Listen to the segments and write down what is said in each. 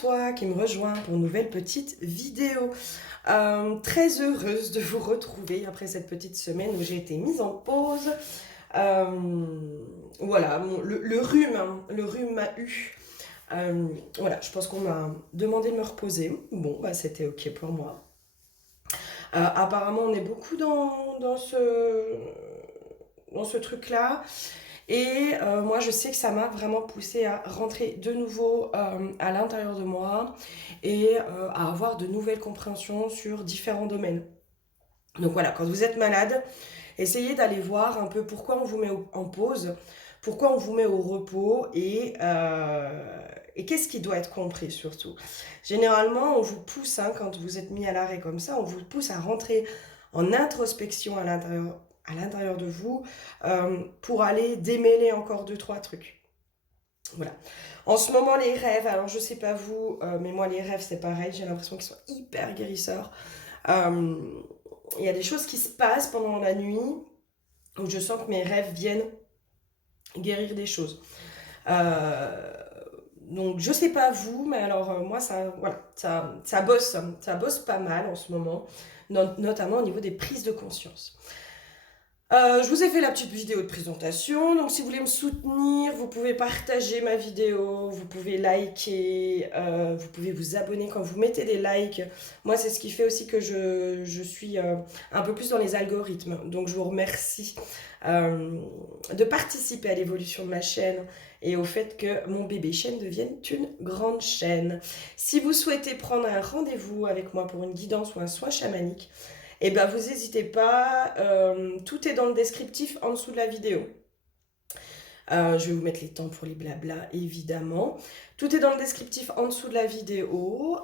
toi qui me rejoins pour une nouvelle petite vidéo. Très heureuse de vous retrouver après cette petite semaine où j'ai été mise en pause. Voilà, le rhume, hein, le rhume m'a eu. Voilà, je pense qu'on m'a demandé de me reposer. Bon, bah c'était ok pour moi. Apparemment, on est beaucoup dans ce truc-là. Et moi, je sais que ça m'a vraiment poussée à rentrer de nouveau à l'intérieur de moi et à avoir de nouvelles compréhensions sur différents domaines. Donc voilà, quand vous êtes malade, essayez d'aller voir un peu pourquoi on vous met en pause, pourquoi on vous met au repos et qu'est-ce qui doit être compris surtout. Généralement, on vous pousse, hein, quand vous êtes mis à l'arrêt comme ça, on vous pousse à rentrer en introspection à l'intérieur de vous pour aller démêler encore deux, trois trucs. Voilà. En ce moment, les rêves, alors je sais pas vous, mais moi, les rêves, c'est pareil, j'ai l'impression qu'ils sont hyper guérisseurs. Euh, Il y a des choses qui se passent pendant la nuit où je sens que mes rêves viennent guérir des choses. Euh, donc je sais pas vous, mais alors moi ça, voilà, ça bosse pas mal en ce moment, notamment au niveau des prises de conscience. Je vous ai fait la petite vidéo de présentation, donc si vous voulez me soutenir, vous pouvez partager ma vidéo, vous pouvez liker, vous pouvez vous abonner quand vous mettez des likes. Moi, c'est ce qui fait aussi que je suis un peu plus dans les algorithmes. Donc, je vous remercie de participer à l'évolution de ma chaîne et au fait que mon bébé chaîne devienne une grande chaîne. Si vous souhaitez prendre un rendez-vous avec moi pour une guidance ou un soin chamanique, et ben vous n'hésitez pas, tout est dans le descriptif en dessous de la vidéo. Je vais vous mettre les temps pour les blablas, évidemment. Tout est dans le descriptif en dessous de la vidéo.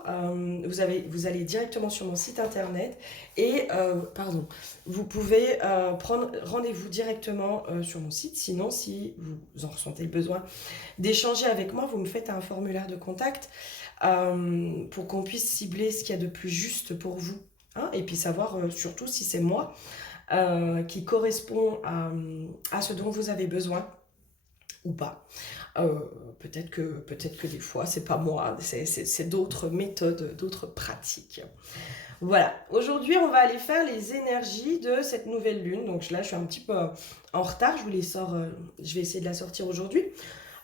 Vous allez directement sur mon site internet et, vous pouvez prendre rendez-vous directement sur mon site. Sinon, si vous en ressentez le besoin d'échanger avec moi, vous me faites un formulaire de contact pour qu'on puisse cibler ce qu'il y a de plus juste pour vous. Hein, et puis savoir surtout si c'est moi qui correspond à ce dont vous avez besoin ou pas. Euh, peut-être que des fois c'est pas moi, c'est d'autres méthodes, d'autres pratiques. Voilà, aujourd'hui on va aller faire les énergies de cette nouvelle lune. Donc là je suis un petit peu en retard, je vous les sors, je vais essayer de la sortir aujourd'hui.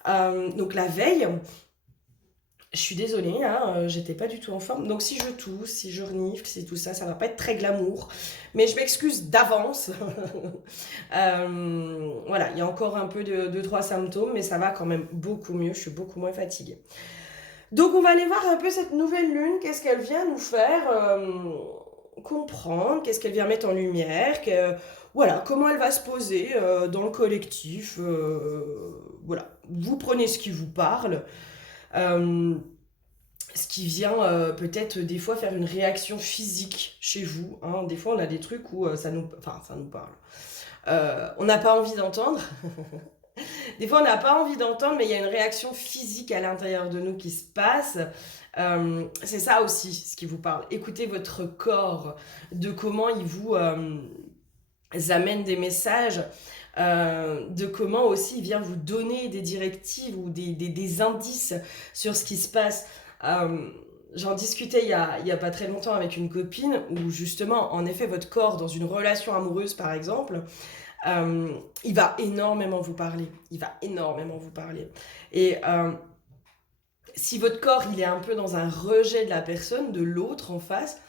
Donc la veille, je suis désolée, hein, j'étais pas du tout en forme. Donc si je tousse, si je renifle, si tout ça, ça va pas être très glamour. Mais je m'excuse d'avance. Voilà, il y a encore un peu de trois symptômes, mais ça va quand même beaucoup mieux. Je suis beaucoup moins fatiguée. Donc on va aller voir un peu cette nouvelle lune, qu'est-ce qu'elle vient nous faire comprendre, qu'est-ce qu'elle vient mettre en lumière, voilà, comment elle va se poser dans le collectif. Voilà, vous prenez ce qui vous parle. Euh, Ce qui vient peut-être des fois faire une réaction physique chez vous. Hein. Des fois, on a des trucs où ça nous parle. On n'a pas envie d'entendre. Des fois, on n'a pas envie d'entendre, mais il y a une réaction physique à l'intérieur de nous qui se passe. C'est ça aussi, ce qui vous parle. Écoutez votre corps, de comment il vous amène des messages, de comment aussi il vient vous donner des directives ou des indices sur ce qui se passe. Euh, J'en discutais il y a pas très longtemps avec une copine où justement, en effet, votre corps dans une relation amoureuse par exemple, il va énormément vous parler. Il va énormément vous parler. Et si votre corps il est un peu dans un rejet de la personne, de l'autre en face,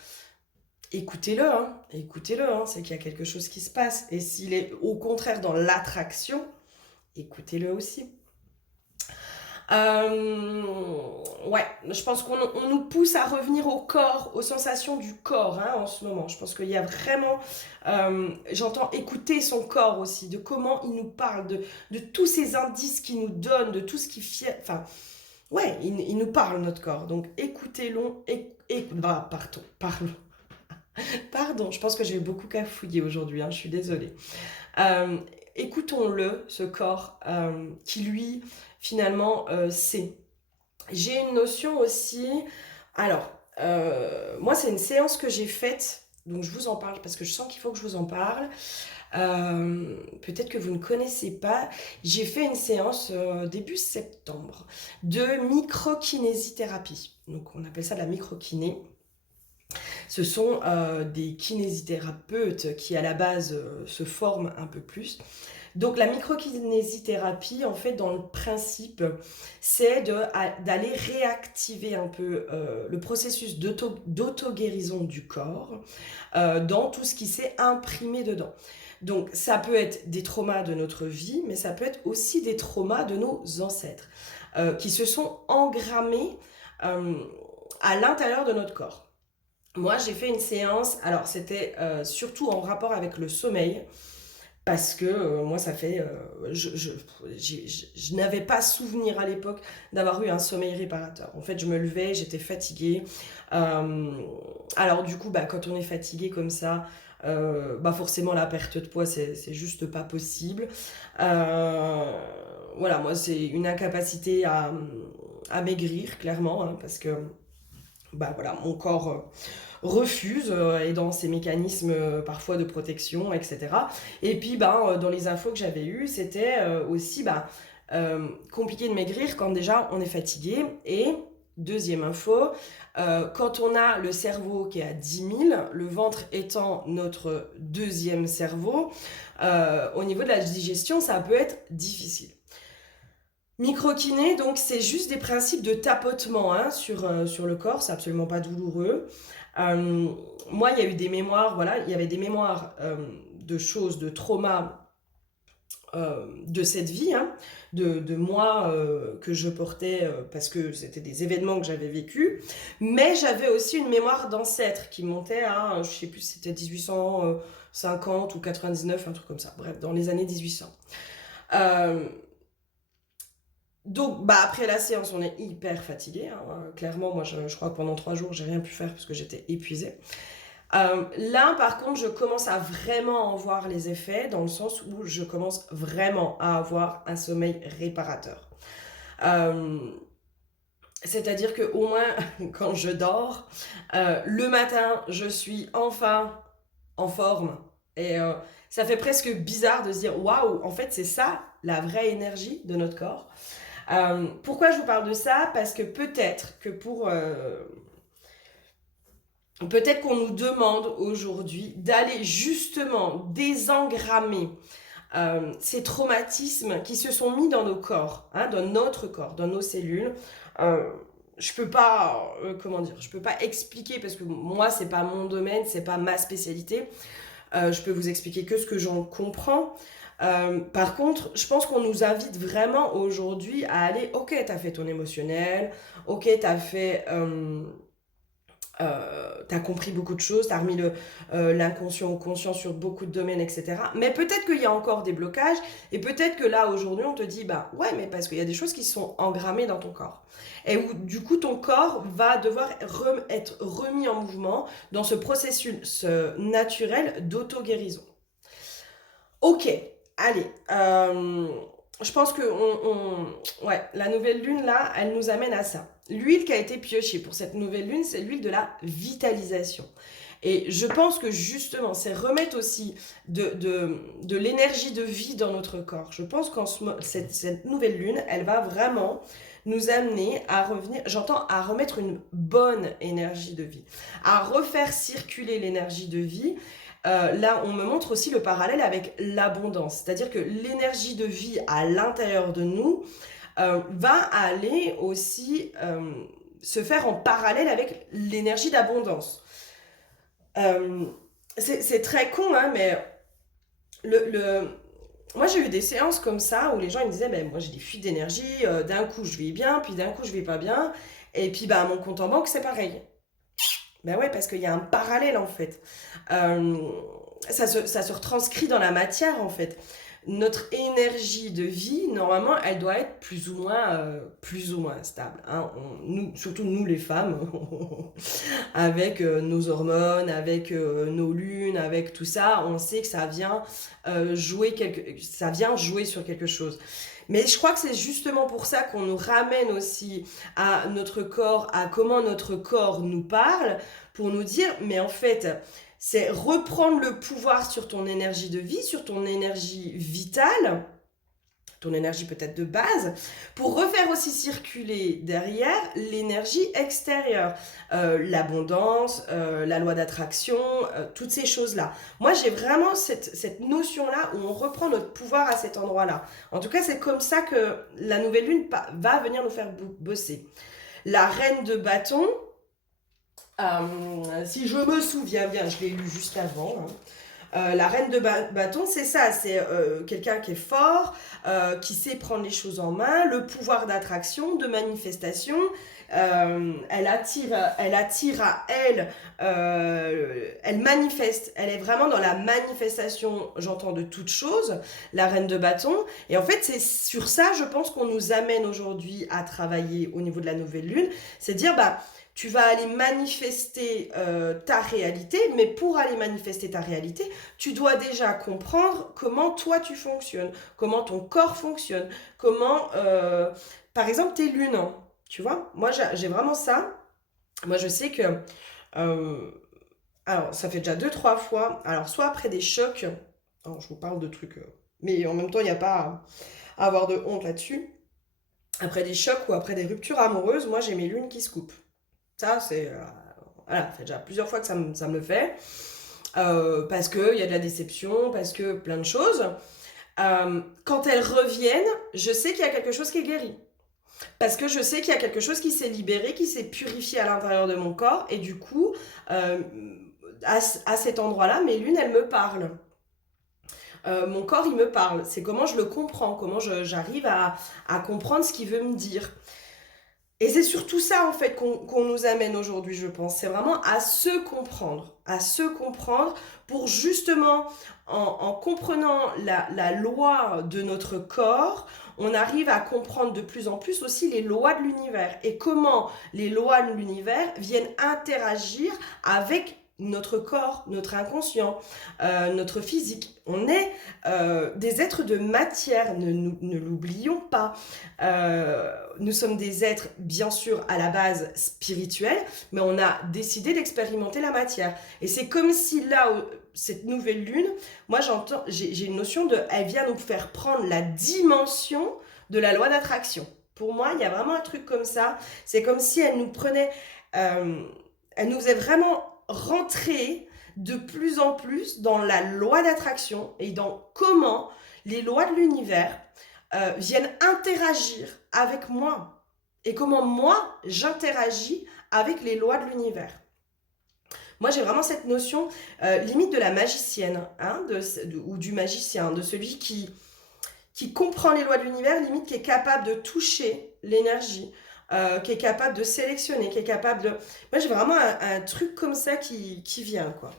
écoutez-le, hein, c'est qu'il y a quelque chose qui se passe. Et s'il est au contraire dans l'attraction, écoutez-le aussi. Ouais, je pense qu'on nous pousse à revenir au corps, aux sensations du corps en ce moment. Je pense qu'il y a vraiment, j'entends écouter son corps aussi, de comment il nous parle, de tous ces indices qu'il nous donne, de tout ce qui fait, enfin, ouais, il nous parle notre corps. Donc écoutez-le, pardon, pardon, je pense que j'ai beaucoup cafouillé aujourd'hui, hein, je suis désolée. Euh, Écoutons-le, ce corps qui lui, finalement, sait. J'ai une notion aussi. Alors, moi, c'est une séance que j'ai faite Donc je vous en parle parce que je sens qu'il faut que je vous en parle. Peut-être que vous ne connaissez pas. J'ai fait une séance début septembre de microkinésithérapie. Donc on appelle ça de la microkiné. Ce sont des kinésithérapeutes qui à la base se forment un peu plus. Donc la microkinésithérapie, en fait, dans le principe, c'est d'aller réactiver un peu le processus d'auto-guérison du corps dans tout ce qui s'est imprimé dedans. Donc ça peut être des traumas de notre vie, mais ça peut être aussi des traumas de nos ancêtres qui se sont engrammés euh, à l'intérieur de notre corps. Moi, j'ai fait une séance, alors c'était surtout en rapport avec le sommeil, parce que moi, ça fait. Je n'avais pas souvenir à l'époque d'avoir eu un sommeil réparateur. En fait, je me levais, j'étais fatiguée. Euh, alors, du coup, bah, quand on est fatigué comme ça, bah, forcément, la perte de poids, c'est juste pas possible. Euh, voilà, moi, c'est une incapacité à maigrir, clairement, hein, parce que bah, voilà, mon corps refuse et dans ses mécanismes parfois de protection, etc. Et puis ben, dans les infos que j'avais eues, c'était aussi compliqué de maigrir quand déjà on est fatigué. Et deuxième info, quand on a le cerveau qui est à 10 000, le ventre étant notre deuxième cerveau, au niveau de la digestion, ça peut être difficile. Microkiné, donc c'est juste des principes de tapotement hein, sur le corps, c'est absolument pas douloureux. Euh, Moi, il y a eu des mémoires, voilà, il y avait des mémoires de choses, de traumas de cette vie, hein, de moi que je portais parce que c'était des événements que j'avais vécus, mais j'avais aussi une mémoire d'ancêtre qui montait à, je sais plus si c'était 1850 ou 99, un truc comme ça, bref, dans les années 1800. Euh, donc, bah, après la séance, on est hyper fatigué, hein. Clairement, moi, je crois que pendant 3 jours, j'ai rien pu faire parce que j'étais épuisée. Là, par contre, je commence à vraiment en voir les effets dans le sens où je commence vraiment à avoir un sommeil réparateur. Euh, C'est-à-dire que au moins, quand je dors, le matin, je suis enfin en forme. Et ça fait presque bizarre de se dire, waouh, en fait, c'est ça la vraie énergie de notre corps. Pourquoi je vous parle de ça? Parce que peut-être qu'on nous demande aujourd'hui d'aller justement désengrammer ces traumatismes qui se sont mis dans nos corps, hein, dans notre corps, dans nos cellules. Euh, je peux pas, comment dire, je peux pas expliquer parce que moi c'est pas mon domaine, c'est pas ma spécialité. Je peux vous expliquer que ce que j'en comprends. Par contre, je pense qu'on nous invite vraiment aujourd'hui à aller, ok, t'as fait ton émotionnel, ok, t'as compris beaucoup de choses, t'as remis l'inconscient au conscient sur beaucoup de domaines, etc. Mais peut-être qu'il y a encore des blocages, et peut-être que là, aujourd'hui, on te dit, bah ouais, mais parce qu'il y a des choses qui sont engrammées dans ton corps. Et où, du coup, ton corps va devoir être remis en mouvement dans ce processus naturel d'auto-guérison. Ok, allez. Je pense que ouais, la nouvelle lune, là, elle nous amène à ça. L'huile qui a été piochée pour cette nouvelle lune, c'est l'huile de la vitalisation. Et je pense que justement, c'est remettre aussi de l'énergie de vie dans notre corps. Je pense cette nouvelle lune, elle va vraiment nous amener à revenir, j'entends, à remettre une bonne énergie de vie, à refaire circuler l'énergie de vie. Là, on me montre aussi le parallèle avec l'abondance, c'est-à-dire que l'énergie de vie à l'intérieur de nous va aller aussi se faire en parallèle avec l'énergie d'abondance. Euh, c'est très con, hein, mais le... moi j'ai eu des séances comme ça où les gens ils me disaient ben, moi j'ai des fuites d'énergie, d'un coup je vais bien, puis d'un coup je vais pas bien, et puis bah, mon compte en banque c'est pareil. Ben ouais, parce qu'il y a un parallèle en fait. Euh, ça se retranscrit dans la matière en fait. Notre énergie de vie, normalement, elle doit être plus ou moins stable, hein. Nous, surtout nous les femmes, avec nos hormones, avec nos lunes, avec tout ça, on sait que ça vient jouer sur quelque chose. Mais je crois que c'est justement pour ça qu'on nous ramène aussi à notre corps, à comment notre corps nous parle, pour nous dire, mais en fait, c'est reprendre le pouvoir sur ton énergie de vie, sur ton énergie vitale, ton énergie peut-être de base, pour refaire aussi circuler derrière l'énergie extérieure, l'abondance, la loi d'attraction, toutes ces choses-là. Moi, j'ai vraiment cette notion-là où on reprend notre pouvoir à cet endroit-là. En tout cas, c'est comme ça que la nouvelle lune va venir nous faire bosser. La reine de bâton, si je me souviens bien, je l'ai lu juste avant, hein. La reine de bâton, c'est ça, c'est quelqu'un qui est fort, qui sait prendre les choses en main, le pouvoir d'attraction, de manifestation. Elle attire à elle, elle manifeste, elle est vraiment dans la manifestation, j'entends, de toutes choses, la reine de bâton. Et en fait, c'est sur ça, je pense, qu'on nous amène aujourd'hui à travailler au niveau de la nouvelle lune. C'est dire, bah, tu vas aller manifester ta réalité, mais pour aller manifester ta réalité, tu dois déjà comprendre comment toi tu fonctionnes, comment ton corps fonctionne, comment, par exemple, tes lunes, hein, tu vois. Moi, j'ai vraiment ça. Moi, je sais que, euh, alors, ça fait déjà deux, trois fois, alors soit après des chocs, alors, je vous parle de trucs, mais en même temps, il n'y a pas à avoir de honte là-dessus. Après des chocs ou après des ruptures amoureuses, moi, j'ai mes lunes qui se coupent. Ça, c'est. Voilà, ça fait déjà plusieurs fois que ça me le fait. Parce qu'il y a de la déception, parce que plein de choses. Quand elles reviennent, je sais qu'il y a quelque chose qui est guéri. Parce que je sais qu'il y a quelque chose qui s'est libéré, qui s'est purifié à l'intérieur de mon corps. Et du coup, euh, à cet endroit-là, mes lunes, elles me parlent. Mon corps, il me parle. C'est comment je le comprends, comment j'arrive à comprendre ce qu'il veut me dire. Et c'est surtout ça, en fait, qu'on nous amène aujourd'hui, je pense. C'est vraiment à se comprendre pour justement, en comprenant la loi de notre corps, on arrive à comprendre de plus en plus aussi les lois de l'univers et comment les lois de l'univers viennent interagir avec notre corps, notre inconscient, notre physique. On est des êtres de matière, ne l'oublions pas. Nous sommes des êtres, bien sûr, à la base spirituels, mais on a décidé d'expérimenter la matière. Et c'est comme si là, cette nouvelle lune, moi j'ai une notion de, elle vient nous faire prendre la dimension de la loi d'attraction. Pour moi, il y a vraiment un truc comme ça. C'est comme si elle nous prenait, euh, elle nous faisait vraiment rentrer de plus en plus dans la loi d'attraction et dans comment les lois de l'univers viennent interagir avec moi et comment moi j'interagis avec les lois de l'univers. Moi j'ai vraiment cette notion limite de la magicienne, hein, ou du magicien, de celui qui comprend les lois de l'univers, limite qui est capable de toucher l'énergie, qui est capable de sélectionner, qui est capable de... Moi j'ai vraiment un truc comme ça qui vient, quoi.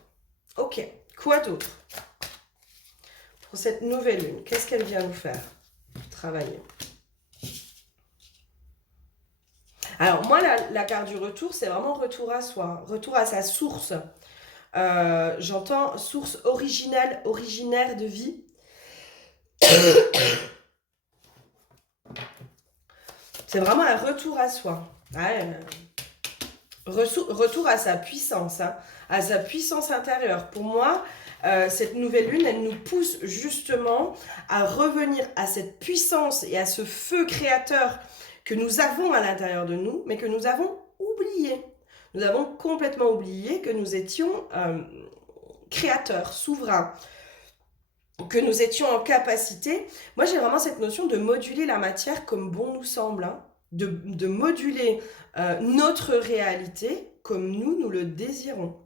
Ok, quoi d'autre pour cette nouvelle lune? Qu'est-ce qu'elle vient nous faire travailler? Alors moi, la carte du retour, c'est vraiment retour à soi, retour à sa source. J'entends source originelle, originaire de vie. C'est vraiment un retour à soi. Ouais, retour à sa puissance, hein, à sa puissance intérieure. Pour moi, cette nouvelle lune, elle nous pousse justement à revenir à cette puissance et à ce feu créateur que nous avons à l'intérieur de nous, mais que nous avons oublié. Nous avons complètement oublié que nous étions créateurs, souverains, que nous étions en capacité. Moi, j'ai vraiment cette notion de moduler la matière comme bon nous semble, hein, de moduler notre réalité comme nous le désirons.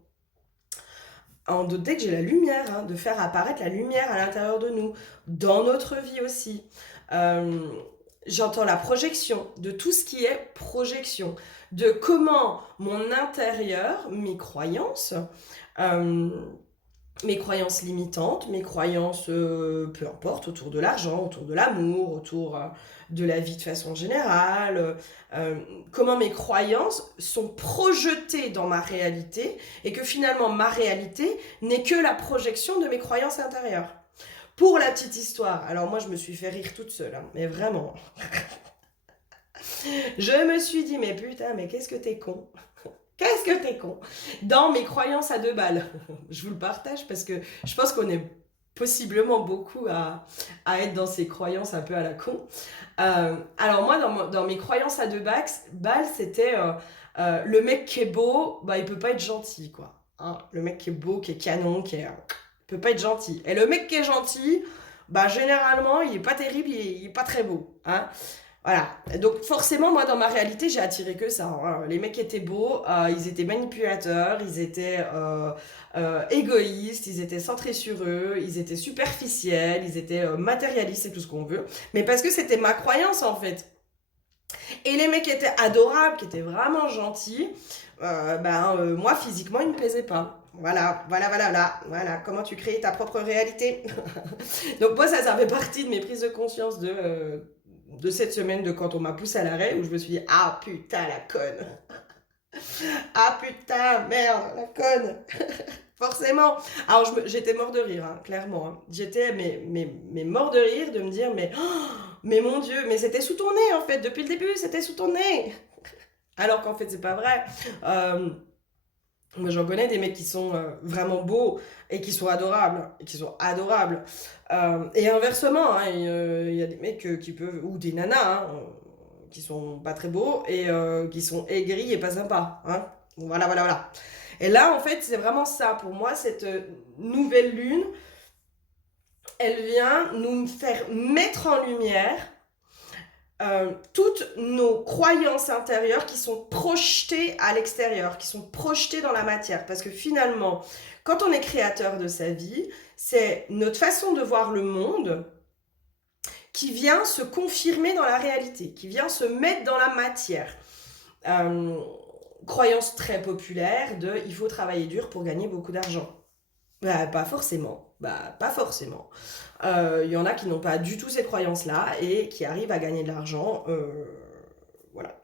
Dès que j'ai la lumière, hein, de faire apparaître la lumière à l'intérieur de nous, dans notre vie aussi. J'entends la projection, de tout ce qui est projection, de comment mon intérieur, mes croyances limitantes, mes croyances, peu importe, autour de l'argent, autour de l'amour, autour de la vie de façon générale, comment mes croyances sont projetées dans ma réalité et que finalement ma réalité n'est que la projection de mes croyances intérieures. Pour la petite histoire, alors moi je me suis fait rire toute seule, hein, mais vraiment. Je me suis dit, mais putain, mais qu'est-ce que t'es con. Qu'est-ce que t'es con? Dans mes croyances à 2 balles. Je vous le partage parce que je pense qu'on est possiblement beaucoup à être dans ces croyances un peu à la con. Alors moi, dans mes croyances à 2 balles, c'était le mec qui est beau, bah il peut pas être gentil, quoi. Hein, le mec qui est beau, qui est canon, il peut pas être gentil. Et le mec qui est gentil, bah généralement, il est pas terrible, il est pas très beau. Hein. Voilà. Donc forcément, moi, dans ma réalité, j'ai attiré que ça. Hein. Les mecs étaient beaux, ils étaient manipulateurs, ils étaient égoïstes, ils étaient centrés sur eux, ils étaient superficiels, ils étaient matérialistes, c'est tout ce qu'on veut. Mais parce que c'était ma croyance, en fait. Et les mecs étaient adorables, qui étaient vraiment gentils, moi, physiquement, ils me plaisaient pas. Voilà. Comment tu crées ta propre réalité. Donc moi, ça fait partie de mes prises de conscience de cette semaine, de quand on m'a poussé à l'arrêt, où je me suis dit, ah putain, la conne. Ah putain, merde, la conne. Forcément. Alors j'étais mort de rire, hein, clairement. Hein. J'étais mais mort de rire de me dire, mais mon Dieu, mais c'était sous ton nez en fait, depuis le début, c'était sous ton nez. Alors qu'en fait, c'est pas vrai. Euh, Moi, j'en connais des mecs qui sont vraiment beaux et qui sont adorables. Et qui sont adorables. Et inversement, hein, il y a des mecs qui peuvent. Ou des nanas, hein, qui sont pas très beaux et qui sont aigris et pas sympas. Hein. Voilà. Et là, en fait, c'est vraiment ça. Pour moi, cette nouvelle lune, elle vient nous faire mettre en lumière toutes nos croyances intérieures qui sont projetées à l'extérieur, qui sont projetées dans la matière. Parce que finalement, quand on est créateur de sa vie, c'est notre façon de voir le monde qui vient se confirmer dans la réalité, qui vient se mettre dans la matière. Euh, Croyance très populaire de il faut travailler dur pour gagner beaucoup d'argent. Bah, pas forcément. Pas forcément. Il y en a qui n'ont pas du tout cette croyance-là et qui arrivent à gagner de l'argent. Voilà.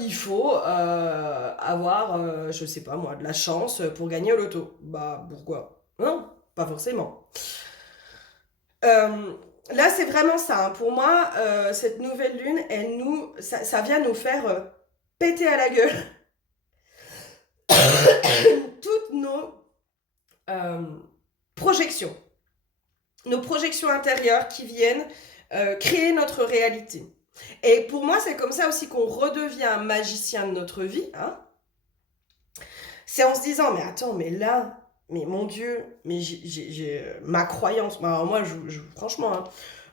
Il faut avoir, je sais pas moi, de la chance pour gagner au loto. Bah, pourquoi? Non, pas forcément. Euh, Là, c'est vraiment ça. Hein. Pour moi, cette nouvelle lune, ça vient nous faire péter à la gueule toutes euh, projections. Nos projections intérieures qui viennent créer notre réalité. Et pour moi, c'est comme ça aussi qu'on redevient magicien de notre vie. Hein. C'est en se disant, mais attends, mais là, mais mon Dieu, mais j'ai ma croyance. Alors moi, franchement, hein,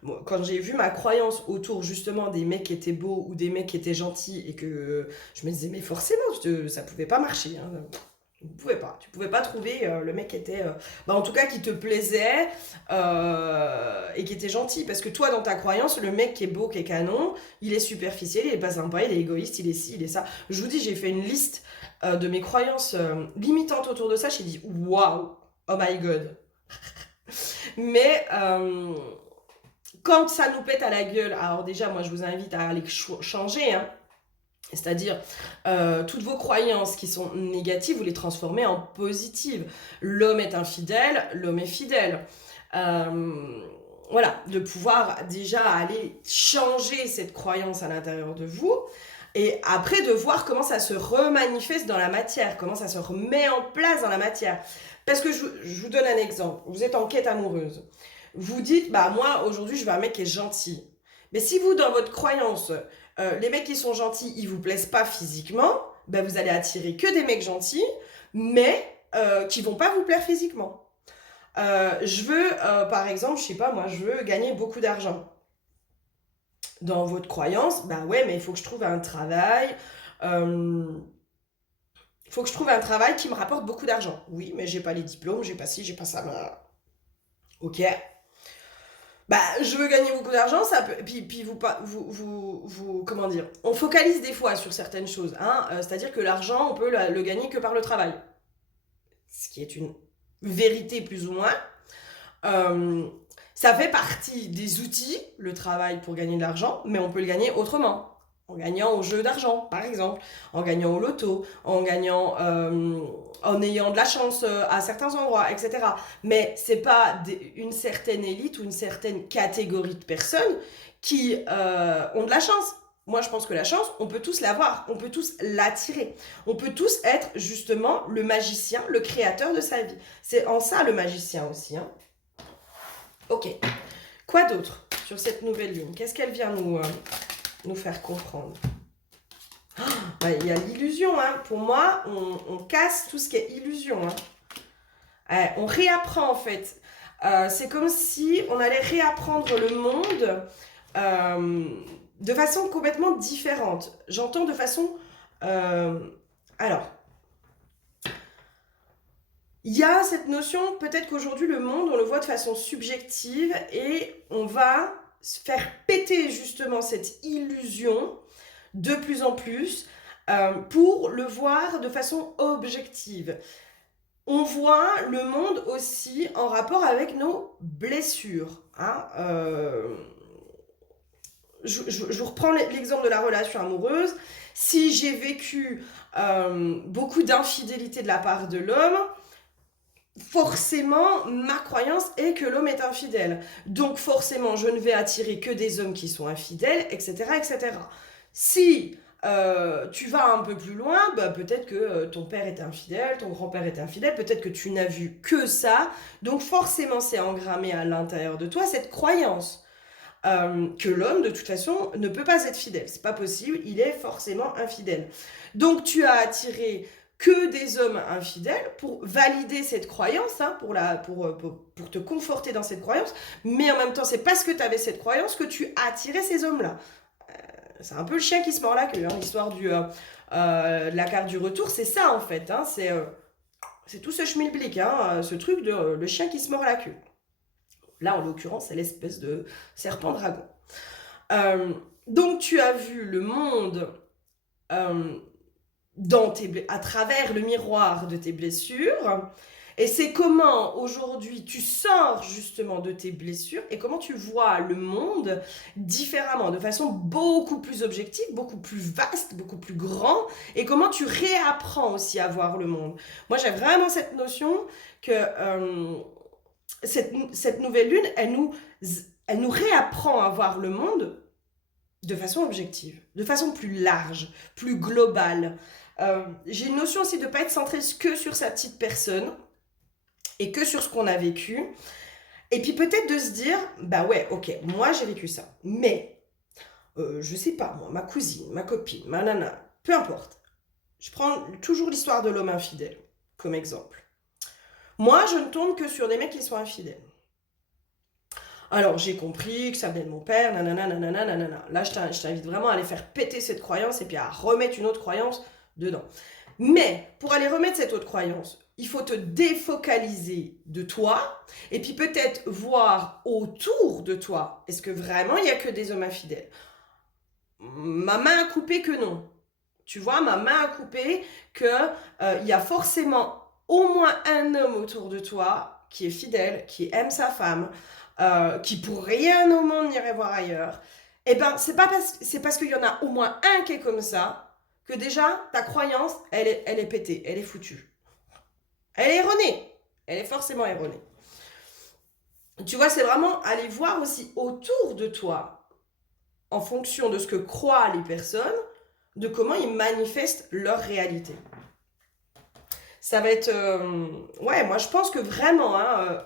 moi, quand j'ai vu ma croyance autour justement des mecs qui étaient beaux ou des mecs qui étaient gentils et que je me disais, mais forcément, ça pouvait pas marcher. Hein. Tu pouvais pas trouver le mec qui était, en tout cas qui te plaisait et qui était gentil. Parce que toi, dans ta croyance, le mec qui est beau, qui est canon, il est superficiel, il est pas sympa, il est égoïste, il est ci, il est ça. Je vous dis, j'ai fait une liste de mes croyances limitantes autour de ça. J'ai dit, waouh, oh my god. Mais quand ça nous pète à la gueule, alors déjà, moi, je vous invite à aller changer, hein. C'est-à-dire, toutes vos croyances qui sont négatives, vous les transformez en positives. L'homme est infidèle, l'homme est fidèle. Voilà, de pouvoir déjà aller changer cette croyance à l'intérieur de vous. Et après, de voir comment ça se remanifeste dans la matière, comment ça se remet en place dans la matière. Parce que je vous donne un exemple. Vous êtes en quête amoureuse. Vous dites, bah moi, aujourd'hui, je veux un mec qui est gentil. Mais si vous, dans votre croyance, les mecs qui sont gentils, ils vous plaisent pas physiquement, ben vous allez attirer que des mecs gentils, mais qui vont pas vous plaire physiquement. Je veux, par exemple, je sais pas, moi, je veux gagner beaucoup d'argent. Dans votre croyance, bah ouais, mais il faut que je trouve un travail. Il faut que je trouve un travail qui me rapporte beaucoup d'argent. Oui, mais j'ai pas les diplômes, j'ai pas ci, j'ai pas ça. Bah, ok. Bah, je veux gagner beaucoup d'argent, ça peut. Puis comment dire. On focalise des fois sur certaines choses, hein. C'est-à-dire que l'argent, on peut le gagner que par le travail. Ce qui est une vérité plus ou moins. Euh, Ça fait partie des outils, le travail pour gagner de l'argent, mais on peut le gagner autrement. En gagnant au jeu d'argent, par exemple, en gagnant au loto, en ayant de la chance à certains endroits, etc. Mais c'est pas une certaine élite ou une certaine catégorie de personnes qui ont de la chance. moi je pense que la chance, on peut tous l'avoir, on peut tous l'attirer. On peut tous être justement le magicien, le créateur de sa vie. C'est en ça le magicien aussi. Hein. Ok. Quoi d'autre sur cette nouvelle lune? Qu'est-ce qu'elle vient nous faire comprendre? Il y a l'illusion. Hein. Pour moi, on casse tout ce qui est illusion. Hein. On réapprend en fait. C'est comme si on allait réapprendre le monde de façon complètement différente. J'entends de façon... alors, il y a cette notion, peut-être qu'aujourd'hui le monde, on le voit de façon subjective et on va se faire péter justement cette illusion de plus en plus pour le voir de façon objective. On voit le monde aussi en rapport avec nos blessures. Hein, je reprends l'exemple de la relation amoureuse. Si j'ai vécu beaucoup d'infidélité de la part de l'homme, forcément, ma croyance est que l'homme est infidèle. Donc forcément, je ne vais attirer que des hommes qui sont infidèles, etc. etc. Si tu vas un peu plus loin, peut-être que ton père est infidèle, ton grand-père est infidèle, peut-être que tu n'as vu que ça. Donc forcément, c'est engrammé à l'intérieur de toi cette croyance. Que l'homme, de toute façon, ne peut pas être fidèle. C'est pas possible, il est forcément infidèle. Donc tu as attiré que des hommes infidèles pour valider cette croyance, hein, pour te conforter dans cette croyance, mais en même temps, c'est parce que tu avais cette croyance que tu as attiré ces hommes-là. C'est un peu le chien qui se mord la queue, hein, l'histoire de la carte du retour, c'est ça en fait, hein, c'est tout ce schmilblick, hein, ce truc de le chien qui se mord la queue. Là, en l'occurrence, c'est l'espèce de serpent dragon. Donc, tu as vu le monde à travers le miroir de tes blessures. Et c'est comment, aujourd'hui, tu sors justement de tes blessures et comment tu vois le monde différemment, de façon beaucoup plus objective, beaucoup plus vaste, beaucoup plus grand. Et comment tu réapprends aussi à voir le monde. Moi, j'ai vraiment cette notion que... Cette nouvelle lune, elle nous réapprend à voir le monde de façon objective, de façon plus large, plus globale. J'ai une notion aussi de ne pas être centré que sur sa petite personne et que sur ce qu'on a vécu. Et puis peut-être de se dire, bah ouais, ok, moi j'ai vécu ça, mais je sais pas, moi, ma cousine, ma copine, ma nana, peu importe. Je prends toujours l'histoire de l'homme infidèle comme exemple. Moi, je ne tombe que sur des mecs qui sont infidèles. Alors, j'ai compris que ça venait de mon père, nanana, nanana, nanana. Là, je t'invite vraiment à aller faire péter cette croyance et puis à remettre une autre croyance dedans. Mais, pour aller remettre cette autre croyance, il faut te défocaliser de toi et puis peut-être voir autour de toi. Est-ce que vraiment il n'y a que des hommes infidèles? Ma main a coupé que non. Tu vois, ma main a coupé que il y a forcément au moins un homme autour de toi qui est fidèle, qui aime sa femme, qui pour rien au monde n'irait voir ailleurs, eh ben c'est parce qu'il y en a au moins un qui est comme ça que déjà ta croyance elle est pétée, elle est foutue, elle est erronée, elle est forcément erronée. Tu vois, c'est vraiment aller voir aussi autour de toi en fonction de ce que croient les personnes, de comment ils manifestent leur réalité. Ça va être... ouais, moi je pense que vraiment, hein,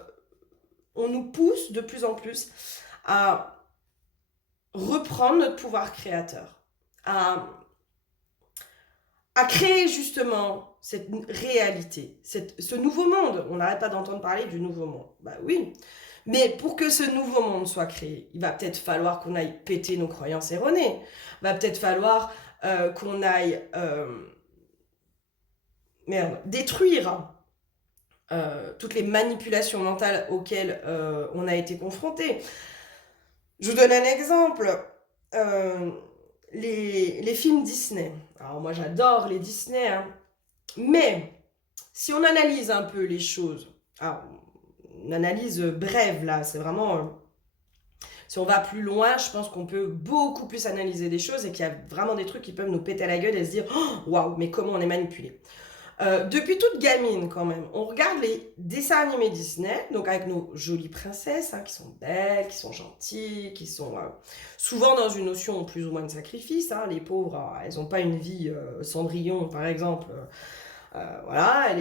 on nous pousse de plus en plus à reprendre notre pouvoir créateur, à créer justement cette réalité, ce nouveau monde. On n'arrête pas d'entendre parler du nouveau monde. Bah oui, mais pour que ce nouveau monde soit créé, il va peut-être falloir qu'on aille péter nos croyances erronées. Il va peut-être falloir qu'on aille... détruire toutes les manipulations mentales auxquelles on a été confronté. Je vous donne un exemple. Les films Disney. Alors moi j'adore les Disney, hein. Mais si on analyse un peu les choses, alors, une analyse brève là, c'est vraiment... si on va plus loin, je pense qu'on peut beaucoup plus analyser des choses et qu'il y a vraiment des trucs qui peuvent nous péter la gueule et se dire « Waouh, mais comment on est manipulé ?» Depuis toute gamine quand même, on regarde les dessins animés Disney, donc avec nos jolies princesses, hein, qui sont belles, qui sont gentilles, qui sont souvent dans une notion plus ou moins de sacrifice. Hein. Les pauvres, elles n'ont pas une vie Cendrillon, par exemple. Voilà,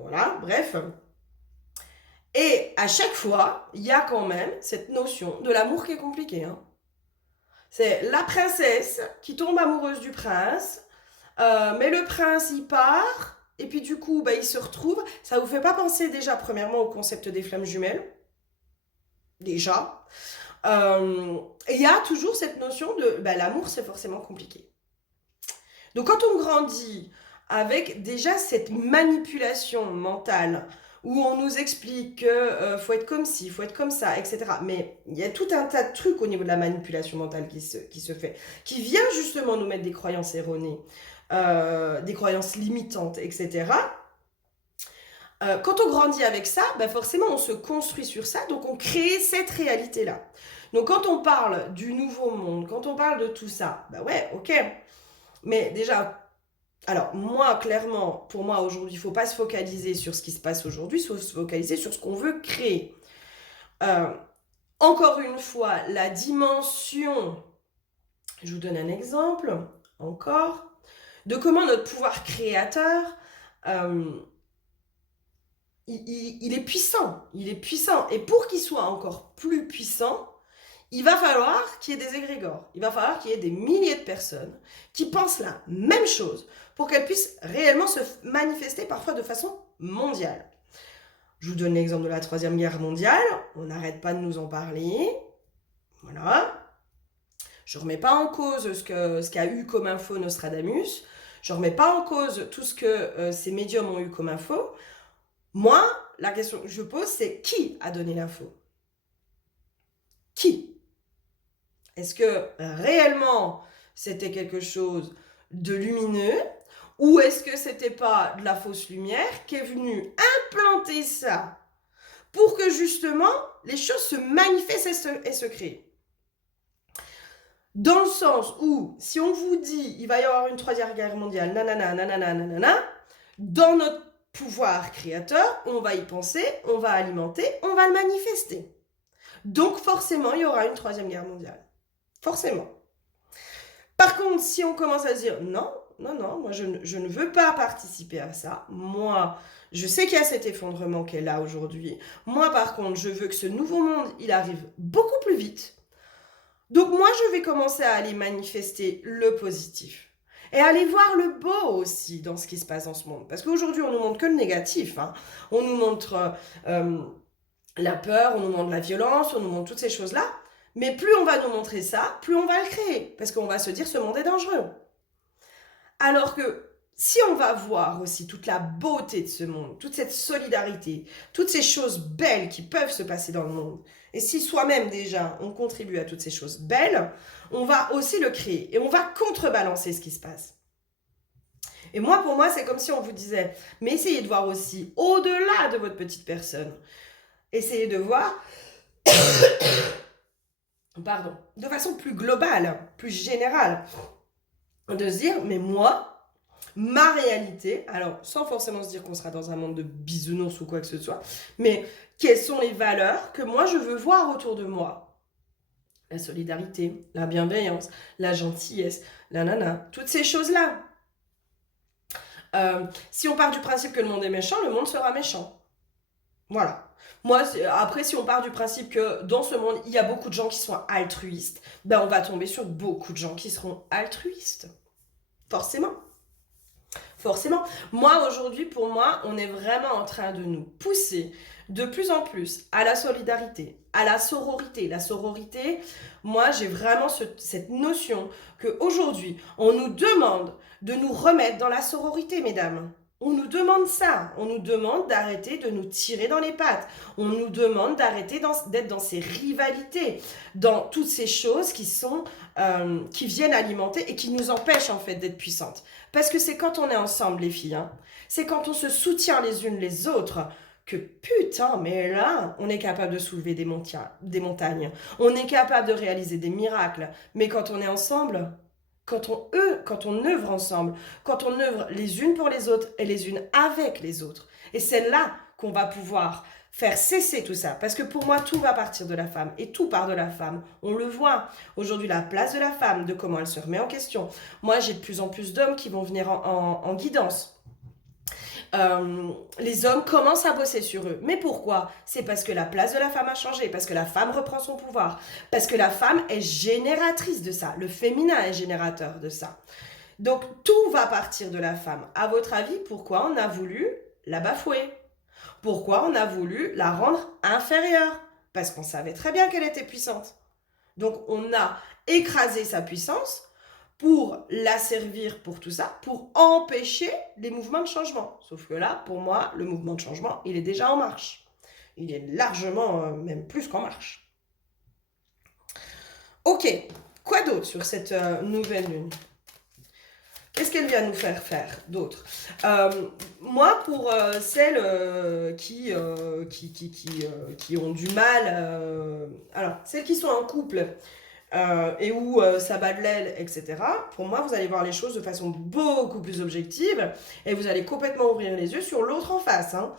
voilà, bref. Et à chaque fois, il y a quand même cette notion de l'amour qui est compliqué. Hein. C'est la princesse qui tombe amoureuse du prince, mais le prince, il part, et puis du coup, bah, il se retrouve. Ça vous fait pas penser déjà, premièrement, au concept des flammes jumelles? Déjà. Il y a toujours cette notion de bah, l'amour, c'est forcément compliqué. Donc quand on grandit avec déjà cette manipulation mentale, où on nous explique que faut être comme ci, faut être comme ça, etc. Mais il y a tout un tas de trucs au niveau de la manipulation mentale qui se fait, qui vient justement nous mettre des croyances erronées, des croyances limitantes, etc. Quand on grandit avec ça, bah forcément on se construit sur ça, donc on crée cette réalité-là. Donc quand on parle du nouveau monde, quand on parle de tout ça, bah ouais, ok. Mais déjà, alors, moi, clairement, pour moi, aujourd'hui, il ne faut pas se focaliser sur ce qui se passe aujourd'hui, il faut se focaliser sur ce qu'on veut créer. Euh, Encore une fois, la dimension, je vous donne un exemple, encore, de comment notre pouvoir créateur, euh, il est puissant. Il est puissant. Et pour qu'il soit encore plus puissant, il va falloir qu'il y ait des égrégores. Il va falloir qu'il y ait des milliers de personnes qui pensent la même chose pour qu'elles puissent réellement se manifester parfois de façon mondiale. Je vous donne l'exemple de la Troisième Guerre mondiale. On n'arrête pas de nous en parler. Voilà. Je ne remets pas en cause ce qu'a eu comme info Nostradamus. Je ne remets pas en cause tout ce que ces médiums ont eu comme info. Moi, la question que je pose, c'est qui a donné l'info? Qui? Est-ce que réellement c'était quelque chose de lumineux ou est-ce que c'était pas de la fausse lumière qui est venue implanter ça pour que justement les choses se manifestent et se créent? Dans le sens où si on vous dit il va y avoir une troisième guerre mondiale, nanana, nanana, nanana, dans notre pouvoir créateur, on va y penser, on va alimenter, on va le manifester. Donc forcément, il y aura une troisième guerre mondiale. Forcément. Par contre, si on commence à se dire non, non, non, moi je ne veux pas participer à ça. Moi, je sais qu'il y a cet effondrement qui est là aujourd'hui. Moi, par contre, je veux que ce nouveau monde, il arrive beaucoup plus vite. Donc moi, je vais commencer à aller manifester le positif. Et aller voir le beau aussi dans ce qui se passe dans ce monde. Parce qu'aujourd'hui, on nous montre que le négatif. Hein. On nous montre la peur, on nous montre la violence, on nous montre toutes ces choses-là. Mais plus on va nous montrer ça, plus on va le créer. Parce qu'on va se dire, ce monde est dangereux. Alors que si on va voir aussi toute la beauté de ce monde, toute cette solidarité, toutes ces choses belles qui peuvent se passer dans le monde, et si soi-même déjà on contribue à toutes ces choses belles, on va aussi le créer et on va contrebalancer ce qui se passe. Et moi, pour moi, c'est comme si on vous disait, mais essayez de voir aussi au-delà de votre petite personne. Essayez de voir, pardon, de façon plus globale, plus générale, de se dire, mais moi, ma réalité, alors sans forcément se dire qu'on sera dans un monde de bisounours ou quoi que ce soit, mais quelles sont les valeurs que moi je veux voir autour de moi? La solidarité, la bienveillance, la gentillesse, la nana, toutes ces choses-là. Si on part du principe que le monde est méchant, le monde sera méchant. Voilà. Moi, après, si on part du principe que dans ce monde, il y a beaucoup de gens qui sont altruistes, ben on va tomber sur beaucoup de gens qui seront altruistes. Forcément. Forcément. Moi, aujourd'hui, pour moi, on est vraiment en train de nous pousser de plus en plus à la solidarité, à la sororité. La sororité, moi, j'ai vraiment cette notion qu'aujourd'hui, on nous demande de nous remettre dans la sororité, mesdames. On nous demande ça. On nous demande d'arrêter de nous tirer dans les pattes. On nous demande d'arrêter d'être dans ces rivalités, dans toutes ces choses qui viennent alimenter et qui nous empêchent en fait d'être puissantes. Parce que c'est quand on est ensemble, les filles, hein, c'est quand on se soutient les unes les autres, que putain, mais là, on est capable de soulever des montagnes. On est capable de réaliser des miracles. Mais quand on est ensemble, quand on œuvre ensemble, quand on œuvre les unes pour les autres et les unes avec les autres. Et c'est là qu'on va pouvoir faire cesser tout ça. Parce que pour moi, tout va partir de la femme et tout part de la femme. On le voit aujourd'hui, la place de la femme, de comment elle se remet en question. Moi, j'ai de plus en plus d'hommes qui vont venir en guidance. Les hommes commencent à bosser sur eux. Mais pourquoi? C'est parce que la place de la femme a changé, parce que la femme reprend son pouvoir, parce que la femme est génératrice de ça, le féminin est générateur de ça. Donc tout va partir de la femme. À votre avis, pourquoi on a voulu la bafouer? Pourquoi on a voulu la rendre inférieure? Parce qu'on savait très bien qu'elle était puissante. Donc on a écrasé sa puissance pour la servir pour tout ça, pour empêcher les mouvements de changement. Sauf que là, pour moi, le mouvement de changement, il est déjà en marche. Il est largement, même plus qu'en marche. Ok, quoi d'autre sur cette nouvelle lune? Qu'est-ce qu'elle vient nous faire faire d'autre? Moi, pour celles qui ont du mal, alors celles qui sont en couple et où ça bat de l'aile, etc., pour moi, vous allez voir les choses de façon beaucoup plus objective et vous allez complètement ouvrir les yeux sur l'autre en face, hein,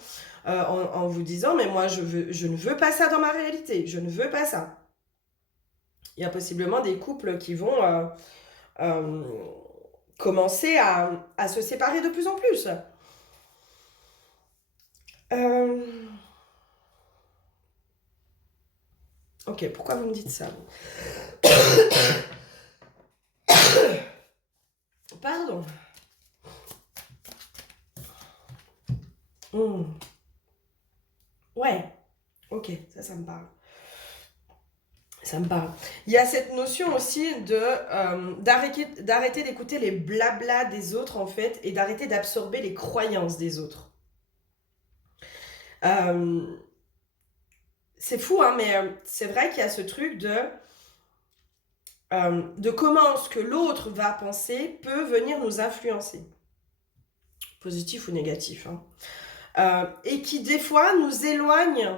en vous disant, mais moi, je ne veux pas ça dans ma réalité, je ne veux pas ça. Il y a possiblement des couples qui vont euh, commencer à se séparer de plus en plus. Ok, pourquoi vous me dites ça? Pardon. Ouais, ok, ça me parle. Ça me parle. Il y a cette notion aussi d'arrêter d'écouter les blablas des autres, en fait, et d'arrêter d'absorber les croyances des autres. Euh, c'est fou, hein, mais c'est vrai qu'il y a ce truc de comment ce que l'autre va penser peut venir nous influencer, positif ou négatif, hein. Et qui, des fois, nous éloigne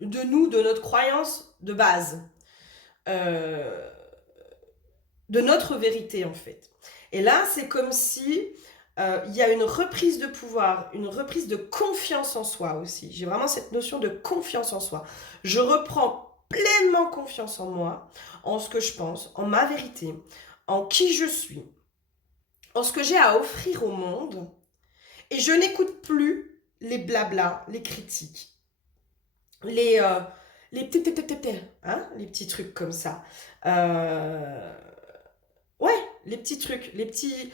de nous, de notre croyance de base. Euh, de notre vérité en fait. Et là, c'est comme si il y a une reprise de pouvoir, une reprise de confiance en soi aussi. J'ai vraiment cette notion de confiance en soi. Je reprends pleinement confiance en moi, en ce que je pense, en ma vérité, en qui je suis, en ce que j'ai à offrir au monde. Et je n'écoute plus les blablas, les critiques, les, euh, les les petits trucs comme ça. Euh, Ouais, les petits trucs, les petits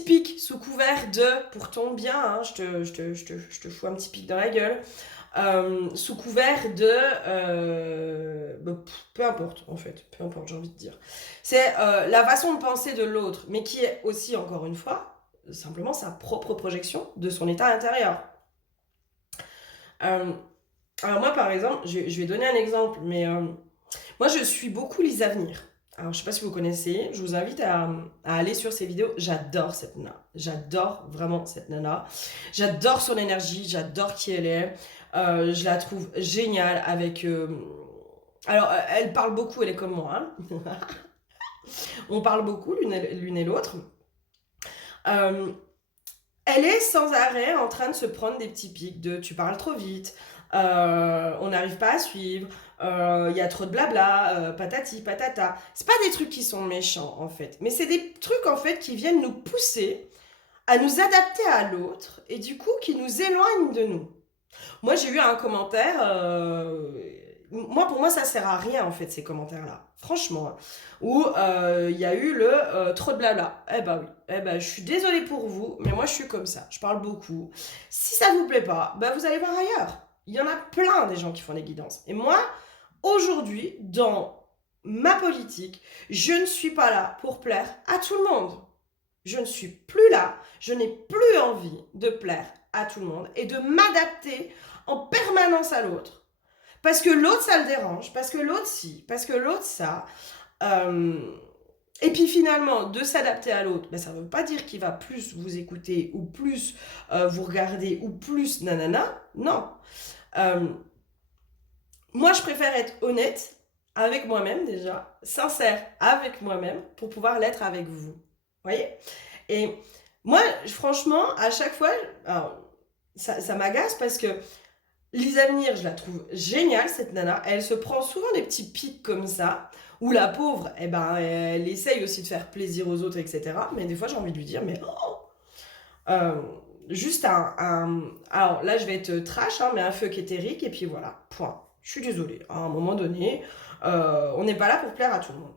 pics sous couvert de, pour ton bien, hein, je te fous un petit pic dans la gueule, sous couvert de, peu importe en fait, peu importe j'ai envie de dire. C'est la façon de penser de l'autre, mais qui est aussi, encore une fois, simplement sa propre projection de son état intérieur. Euh, alors moi par exemple, je vais donner un exemple, mais moi je suis beaucoup Lisa Avenir. Alors, je sais pas si vous connaissez, je vous invite à aller sur ses vidéos. J'adore cette nana. J'adore vraiment cette nana. J'adore son énergie, j'adore qui elle est. Je la trouve géniale avec... Alors, elle parle beaucoup, elle est comme moi, hein. On parle beaucoup l'une et l'autre. Euh, Elle est sans arrêt en train de se prendre des petits pics de tu parles trop vite, on n'arrive pas à suivre, il y a trop de blabla, patati patata. C'est pas des trucs qui sont méchants en fait, mais c'est des trucs en fait qui viennent nous pousser à nous adapter à l'autre et du coup qui nous éloignent de nous. Moi j'ai eu un commentaire, moi pour moi ça sert à rien en fait ces commentaires-là, franchement, hein, où il y a eu le trop de blabla. Eh ben oui, eh ben je suis désolée pour vous, mais moi je suis comme ça, je parle beaucoup. Si ça vous plaît pas, ben vous allez voir ailleurs. Il y en a plein des gens qui font des guidances. Et moi, aujourd'hui, dans ma politique, je ne suis pas là pour plaire à tout le monde. Je ne suis plus là, je n'ai plus envie de plaire à tout le monde et de m'adapter en permanence à l'autre. Parce que l'autre, ça le dérange, parce que l'autre, si, parce que l'autre, ça. Euh, et puis finalement, de s'adapter à l'autre, ben, ça ne veut pas dire qu'il va plus vous écouter ou plus vous regarder ou plus nanana. Non. Euh, Moi, je préfère être honnête avec moi-même déjà, sincère avec moi-même pour pouvoir l'être avec vous. voyez? Et moi, franchement, à chaque fois, alors, ça m'agace parce que Lisa Venir, je la trouve géniale, cette nana. Elle se prend souvent des petits pics comme ça, où la pauvre, eh ben, elle essaye aussi de faire plaisir aux autres, etc. Mais des fois, j'ai envie de lui dire, mais oh, euh, juste alors là, je vais être trash, hein, mais un fuck éthérique, et puis voilà, point. Je suis désolée. À un moment donné, on n'est pas là pour plaire à tout le monde.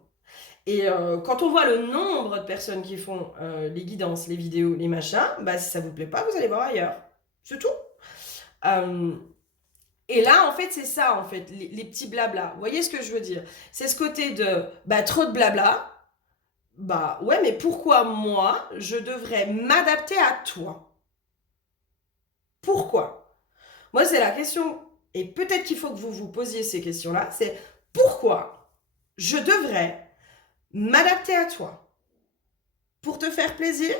Et quand on voit le nombre de personnes qui font les guidances, les vidéos, les machins, bah si ça vous plaît pas, vous allez voir ailleurs. C'est tout. Euh, et là, en fait, c'est ça, en fait, les petits blabla. Vous voyez ce que je veux dire? C'est ce côté de, bah, trop de blabla. Bah, ouais, mais pourquoi moi, je devrais m'adapter à toi? Pourquoi? Moi, c'est la question, et peut-être qu'il faut que vous vous posiez ces questions-là, c'est pourquoi je devrais m'adapter à toi? Pour te faire plaisir?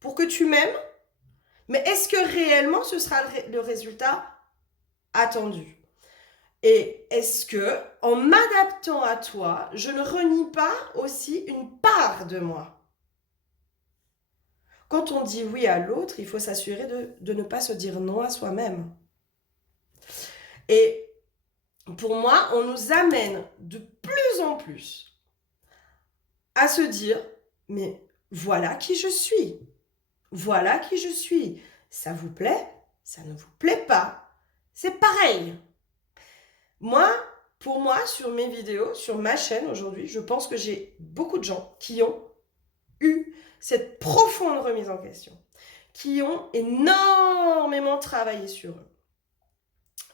Pour que tu m'aimes? Mais est-ce que réellement ce sera le résultat attendu? Et est-ce que, en m'adaptant à toi, je ne renie pas aussi une part de moi? Quand on dit oui à l'autre, il faut s'assurer de ne pas se dire non à soi-même. Et pour moi, on nous amène de plus en plus à se dire, mais voilà qui je suis. Voilà qui je suis. Ça vous plaît? Ça ne vous plaît pas? C'est pareil. Moi, pour moi, sur mes vidéos, sur ma chaîne aujourd'hui, je pense que j'ai beaucoup de gens qui ont eu cette profonde remise en question, qui ont énormément travaillé sur eux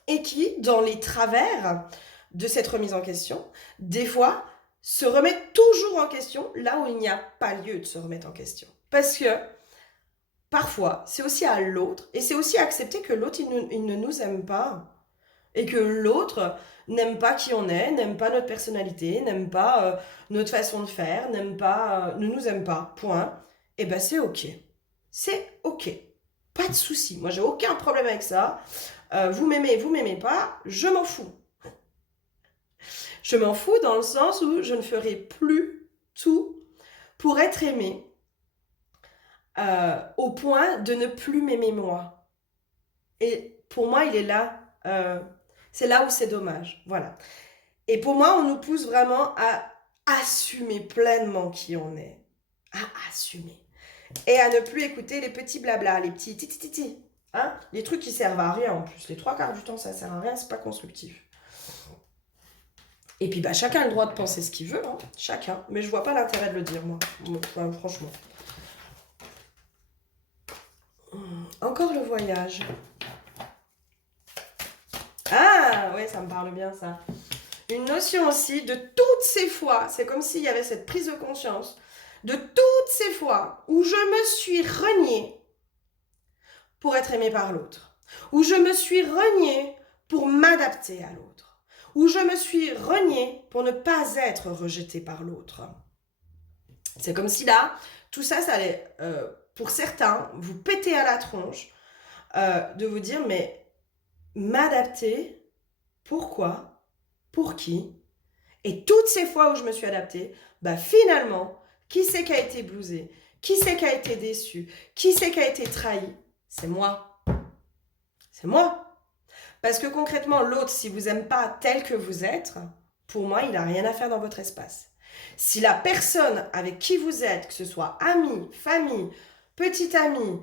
et qui, dans les travers de cette remise en question, des fois, se remettent toujours en question là où il n'y a pas lieu de se remettre en question. Parce que parfois, c'est aussi à l'autre et c'est aussi accepter que l'autre, il ne nous aime pas et que l'autre n'aime pas qui on est, n'aime pas notre personnalité, n'aime pas notre façon de faire, n'aime pas, ne nous aime pas, point. Et ben c'est ok. C'est ok. Pas de souci. Moi j'ai aucun problème avec ça. Vous m'aimez pas, je m'en fous. Je m'en fous dans le sens où je ne ferai plus tout pour être aimé au point de ne plus m'aimer moi. Et pour moi, il est là. C'est là où c'est dommage. Voilà. Et pour moi, on nous pousse vraiment à assumer pleinement qui on est. À assumer. Et à ne plus écouter les petits blabla, les petits titi. Hein, les trucs qui servent à rien en plus. Les trois quarts du temps, ça sert à rien, c'est pas constructif. Et puis, bah, chacun a le droit de penser ce qu'il veut. Hein. Chacun. Mais je vois pas l'intérêt de le dire, moi. Enfin, franchement. Encore le voyage. Ah, ouais, ça me parle bien, ça. Une notion aussi de toutes ces fois, c'est comme s'il y avait cette prise de conscience, de toutes ces fois où je me suis reniée pour être aimée par l'autre, où je me suis reniée pour m'adapter à l'autre, où je me suis reniée pour ne pas être rejetée par l'autre. C'est comme si là, tout ça, ça allait, pour certains, vous péter à la tronche, de vous dire, mais m'adapter, pourquoi? Pour qui? Et toutes ces fois où je me suis adaptée, bah finalement, qui c'est qui a été blousé? Qui c'est qui a été déçu? Qui c'est qui a été trahi? C'est moi. C'est moi. Parce que concrètement, l'autre, si vous n'aime pas tel que vous êtes, pour moi, il n'a rien à faire dans votre espace. Si la personne avec qui vous êtes, que ce soit ami, famille, petit ami,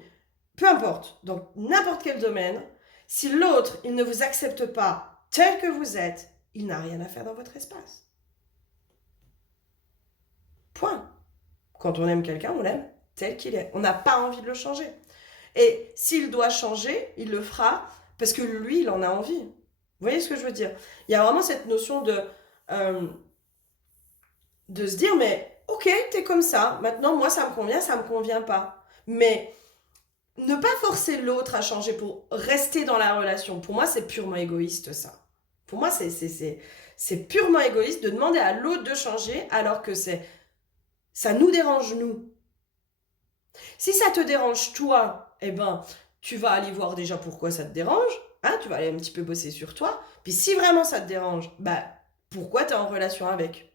peu importe, dans n'importe quel domaine, si l'autre, il ne vous accepte pas tel que vous êtes, il n'a rien à faire dans votre espace. Point. Quand on aime quelqu'un, on l'aime tel qu'il est. On n'a pas envie de le changer. Et s'il doit changer, il le fera parce que lui, il en a envie. Vous voyez ce que je veux dire? Il y a vraiment cette notion de se dire, mais ok, t'es comme ça. Maintenant, moi, ça me convient pas. Mais ne pas forcer l'autre à changer pour rester dans la relation, pour moi, c'est purement égoïste, ça. Pour moi, c'est purement égoïste de demander à l'autre de changer alors que ça nous dérange, nous. Si ça te dérange, toi, eh ben, tu vas aller voir déjà pourquoi ça te dérange. Hein, tu vas aller un petit peu bosser sur toi. Puis si vraiment ça te dérange, bah, pourquoi tu es en relation avec?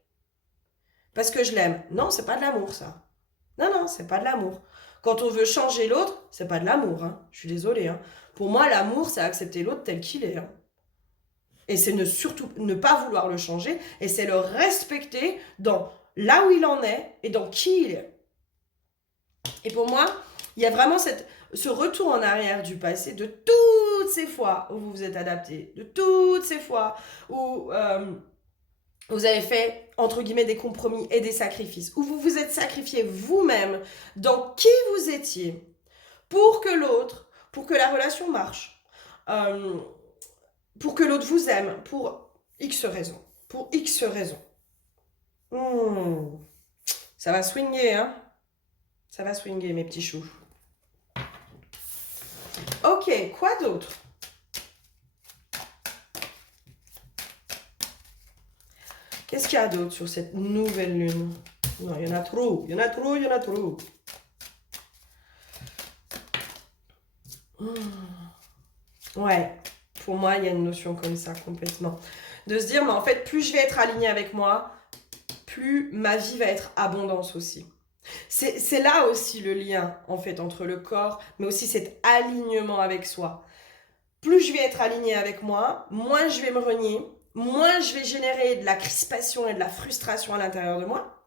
Parce que je l'aime. Non, c'est pas de l'amour, ça. Non, non, c'est pas de l'amour. Quand on veut changer l'autre, c'est pas de l'amour, hein. Je suis désolée, hein. Pour moi, l'amour, c'est accepter l'autre tel qu'il est, hein. Et c'est surtout ne pas vouloir le changer, et c'est le respecter dans là où il en est et dans qui il est. Et pour moi, il y a vraiment ce retour en arrière du passé, de toutes ces fois où vous vous êtes adapté, de toutes ces fois où vous avez fait, entre guillemets, des compromis et des sacrifices, où vous vous êtes sacrifié vous-même dans qui vous étiez pour que l'autre, pour que la relation marche, euh, pour que l'autre vous aime, pour X raisons. Pour X raisons. Ça va swinguer, hein? Ça va swinguer, mes petits choux. Ok, quoi d'autre? Qu'est-ce qu'il y a d'autre sur cette nouvelle lune? Non, il y en a trop, il y en a trop, il y en a trop. Ouais, pour moi, il y a une notion comme ça, complètement. De se dire, mais en fait, plus je vais être alignée avec moi, plus ma vie va être abondance aussi. C'est là aussi le lien, en fait, entre le corps, mais aussi cet alignement avec soi. Plus je vais être alignée avec moi, moins je vais me renier, moins je vais générer de la crispation et de la frustration à l'intérieur de moi.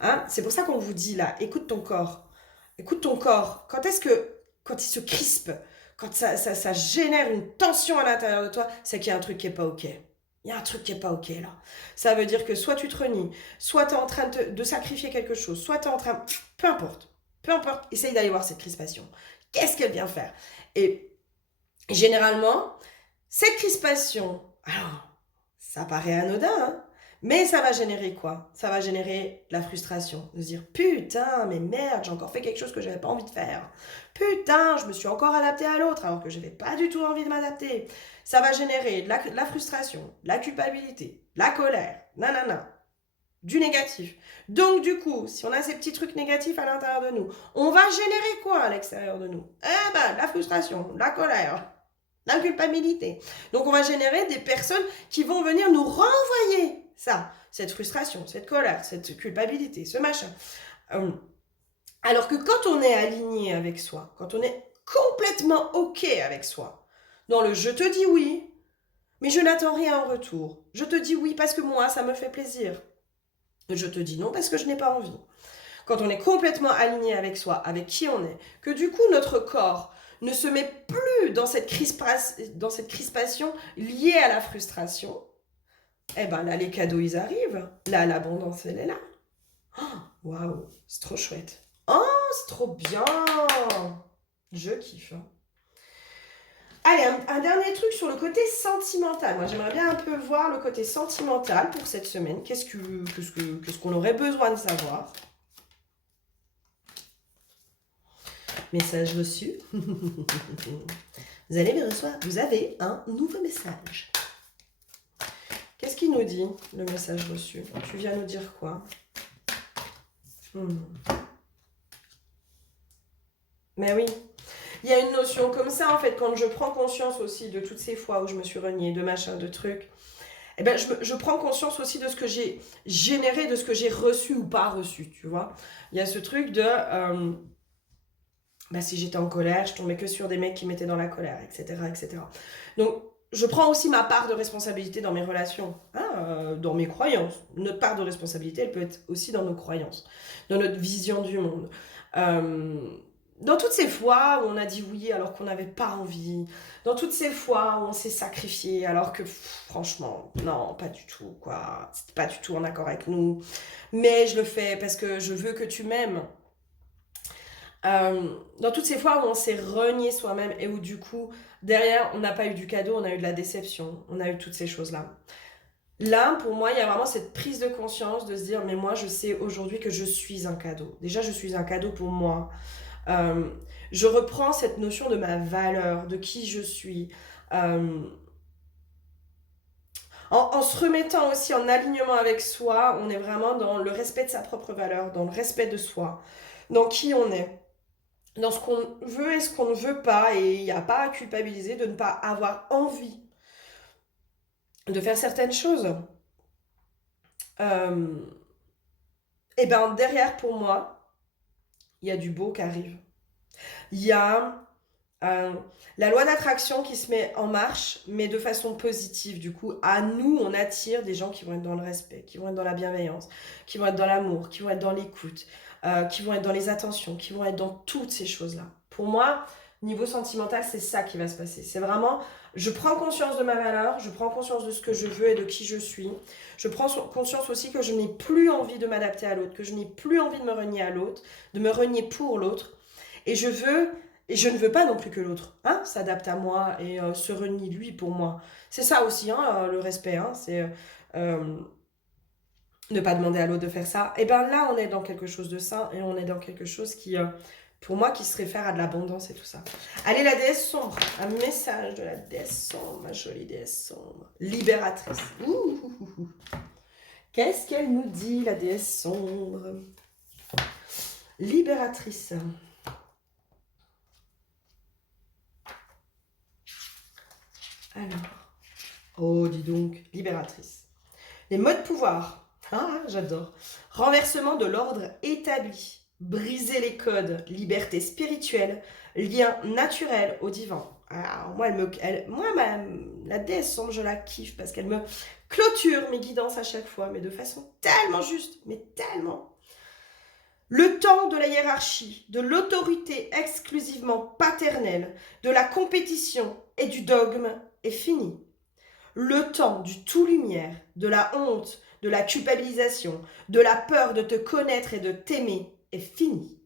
Hein, c'est pour ça qu'on vous dit là, écoute ton corps. Écoute ton corps. Quand il se crispe, quand ça génère une tension à l'intérieur de toi, c'est qu'il y a un truc qui n'est pas OK. Il y a un truc qui n'est pas OK là. Ça veut dire que soit tu te renies, soit tu es en train de sacrifier quelque chose, soit tu es en train... Peu importe. Peu importe. Essaye d'aller voir cette crispation. Qu'est-ce qu'elle vient faire? Et généralement, cette crispation, alors, ça paraît anodin, hein, mais ça va générer quoi? Ça va générer de la frustration. De se dire, putain, mais merde, j'ai encore fait quelque chose que j'avais pas envie de faire. Putain, je me suis encore adaptée à l'autre alors que j'avais pas du tout envie de m'adapter. Ça va générer de la frustration, de la culpabilité, de la colère, nanana, du négatif. Donc du coup, si on a ces petits trucs négatifs à l'intérieur de nous, on va générer quoi à l'extérieur de nous? Eh ben, de la frustration, de la colère, la culpabilité. Donc on va générer des personnes qui vont venir nous renvoyer ça, cette frustration, cette colère, cette culpabilité, ce machin. Alors que quand on est aligné avec soi, quand on est complètement OK avec soi, dans le je te dis oui, mais je n'attends rien en retour. Je te dis oui parce que moi, ça me fait plaisir. Je te dis non parce que je n'ai pas envie. Quand on est complètement aligné avec soi, avec qui on est, que du coup notre corps ne se met plus dans cette crispation liée à la frustration, eh ben là les cadeaux ils arrivent, là l'abondance elle est là. Waouh, c'est trop chouette. Oh, c'est trop bien. Je kiffe. Allez, un dernier truc sur le côté sentimental. Moi, j'aimerais bien un peu voir le côté sentimental pour cette semaine. Qu'est-ce qu'on aurait besoin de savoir? Message reçu. Vous avez un nouveau message. Qu'est-ce qu'il nous dit, le message reçu? Tu viens nous dire quoi? Mais oui, il y a une notion comme ça, en fait, quand je prends conscience aussi de toutes ces fois où je me suis reniée, de machin, de trucs, eh ben, je prends conscience aussi de ce que j'ai généré, de ce que j'ai reçu ou pas reçu, tu vois. Il y a ce truc de... si j'étais en colère, je tombais que sur des mecs qui m'étaient dans la colère, etc., etc. Donc, je prends aussi ma part de responsabilité dans mes relations, hein, dans mes croyances. Notre part de responsabilité, elle peut être aussi dans nos croyances, dans notre vision du monde. Dans toutes ces fois où on a dit oui alors qu'on n'avait pas envie, dans toutes ces fois où on s'est sacrifié alors que franchement, non, pas du tout, quoi. C'était pas du tout en accord avec nous. Mais je le fais parce que je veux que tu m'aimes. Dans toutes ces fois où on s'est renié soi-même et où du coup, derrière, on n'a pas eu du cadeau, on a eu de la déception, on a eu toutes ces choses-là. Là, pour moi, il y a vraiment cette prise de conscience de se dire, mais moi, je sais aujourd'hui que je suis un cadeau. Déjà, je suis un cadeau pour moi. Je reprends cette notion de ma valeur, de qui je suis. En se remettant aussi en alignement avec soi, on est vraiment dans le respect de sa propre valeur, dans le respect de soi, dans qui on est, dans ce qu'on veut et ce qu'on ne veut pas. Et il n'y a pas à culpabiliser de ne pas avoir envie de faire certaines choses. Et ben derrière, pour moi, il y a du beau qui arrive. Il y a la loi d'attraction qui se met en marche, mais de façon positive. Du coup, à nous, on attire des gens qui vont être dans le respect, qui vont être dans la bienveillance, qui vont être dans l'amour, qui vont être dans l'écoute, qui vont être dans les attentions, qui vont être dans toutes ces choses-là. Pour moi, niveau sentimental, c'est ça qui va se passer. C'est vraiment, je prends conscience de ma valeur, je prends conscience de ce que je veux et de qui je suis. Je prends conscience aussi que je n'ai plus envie de m'adapter à l'autre, que je n'ai plus envie de me renier à l'autre, de me renier pour l'autre. Et je ne veux pas non plus que l'autre s'adapte à moi et se renie lui pour moi. C'est ça aussi, le respect. C'est ne pas demander à l'autre de faire ça. Et bien là, on est dans quelque chose de sain et on est dans quelque chose qui, pour moi, qui se réfère à de l'abondance et tout ça. Allez, la déesse sombre. Un message de la déesse sombre, ma jolie déesse sombre. Libératrice. Ouh. Qu'est-ce qu'elle nous dit, la déesse sombre? Libératrice. Alors, oh, dis donc, libératrice. Les mots de pouvoir, j'adore. Renversement de l'ordre établi, briser les codes, liberté spirituelle, lien naturel au divin. Alors, la déesse sombre, je la kiffe parce qu'elle me clôture mes guidances à chaque fois, mais de façon tellement juste, mais tellement. Le temps de la hiérarchie, de l'autorité exclusivement paternelle, de la compétition et du dogme est fini. Le temps du tout-lumière, de la honte, de la culpabilisation, de la peur de te connaître et de t'aimer est fini.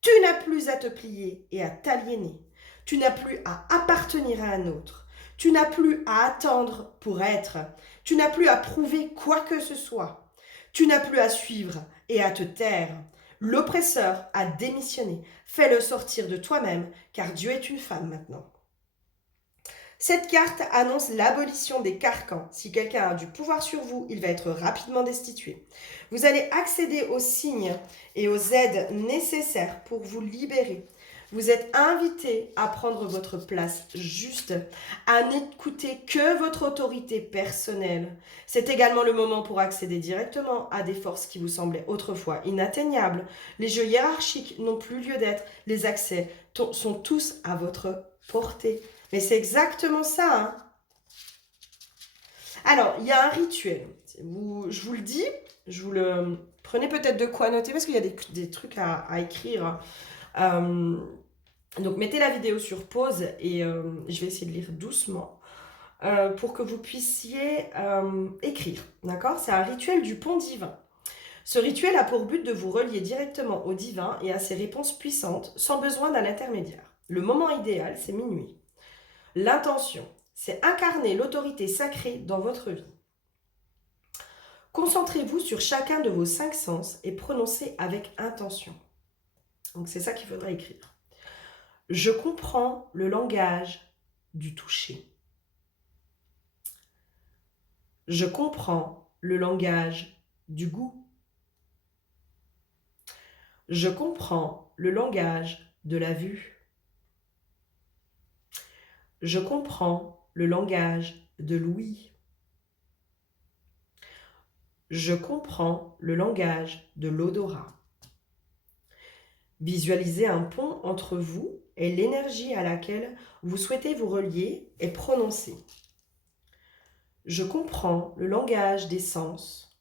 Tu n'as plus à te plier et à t'aliéner. Tu n'as plus à appartenir à un autre. Tu n'as plus à attendre pour être. Tu n'as plus à prouver quoi que ce soit. Tu n'as plus à suivre et à te taire. L'oppresseur a démissionné. Fais-le sortir de toi-même, car Dieu est une femme maintenant. Cette carte annonce l'abolition des carcans. Si quelqu'un a du pouvoir sur vous, il va être rapidement destitué. Vous allez accéder aux signes et aux aides nécessaires pour vous libérer. Vous êtes invité à prendre votre place juste, à n'écouter que votre autorité personnelle. C'est également le moment pour accéder directement à des forces qui vous semblaient autrefois inatteignables. Les jeux hiérarchiques n'ont plus lieu d'être. Les accès sont tous à votre portée. Mais c'est exactement ça. Alors, il y a un rituel. Je vous le dis, je vous le... Prenez peut-être de quoi noter parce qu'il y a des trucs à écrire. Donc, mettez la vidéo sur pause et je vais essayer de lire doucement pour que vous puissiez écrire. D'accord? C'est un rituel du pont divin. Ce rituel a pour but de vous relier directement au divin et à ses réponses puissantes sans besoin d'un intermédiaire. Le moment idéal, c'est minuit. L'intention, c'est incarner l'autorité sacrée dans votre vie. Concentrez-vous sur chacun de vos 5 sens et prononcez avec intention. Donc c'est ça qu'il faudra écrire. Je comprends le langage du toucher. Je comprends le langage du goût. Je comprends le langage de la vue. Je comprends le langage de l'ouïe. Je comprends le langage de l'odorat. Visualisez un pont entre vous et l'énergie à laquelle vous souhaitez vous relier et prononcer. Je comprends le langage des sens,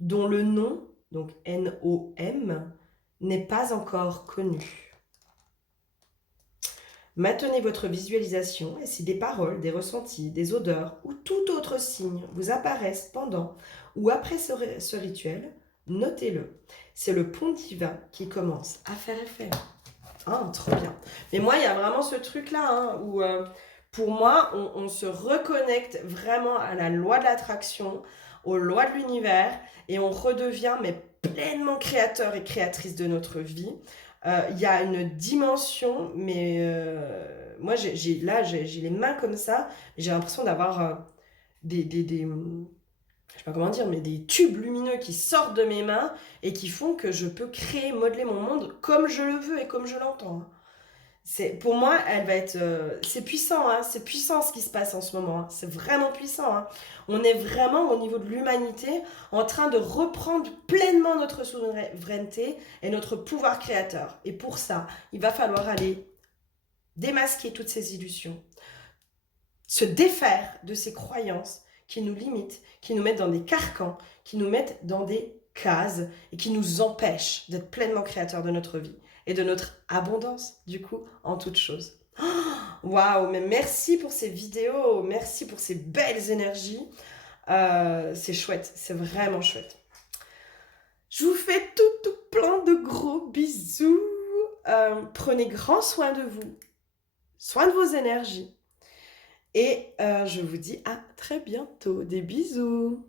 dont le nom, donc N-O-M, n'est pas encore connu. Maintenez votre visualisation et si des paroles, des ressentis, des odeurs ou tout autre signe vous apparaissent pendant ou après ce rituel, notez-le. C'est le pont divin qui commence à faire effet. Trop bien. Mais moi, il y a vraiment ce truc-là où, pour moi, on se reconnecte vraiment à la loi de l'attraction, aux lois de l'univers et on redevient pleinement créateur et créatrice de notre vie. Il y a une dimension, mais moi j'ai les mains comme ça, j'ai l'impression d'avoir je sais pas comment dire, mais des tubes lumineux qui sortent de mes mains et qui font que je peux créer, modeler mon monde comme je le veux et comme je l'entends. Pour moi, elle va être. C'est puissant, hein, c'est puissant ce qui se passe en ce moment, hein. C'est vraiment puissant, hein. On est vraiment au niveau de l'humanité en train de reprendre pleinement notre souveraineté et notre pouvoir créateur. Et pour ça, il va falloir aller démasquer toutes ces illusions, se défaire de ces croyances qui nous limitent, qui nous mettent dans des carcans, qui nous mettent dans des cases et qui nous empêchent d'être pleinement créateurs de notre vie et de notre abondance, du coup, en toute chose. Waouh, mais merci pour ces vidéos, merci pour ces belles énergies. C'est chouette, c'est vraiment chouette. Je vous fais tout plein de gros bisous. Prenez grand soin de vous, soin de vos énergies. Et je vous dis à très bientôt. Des bisous.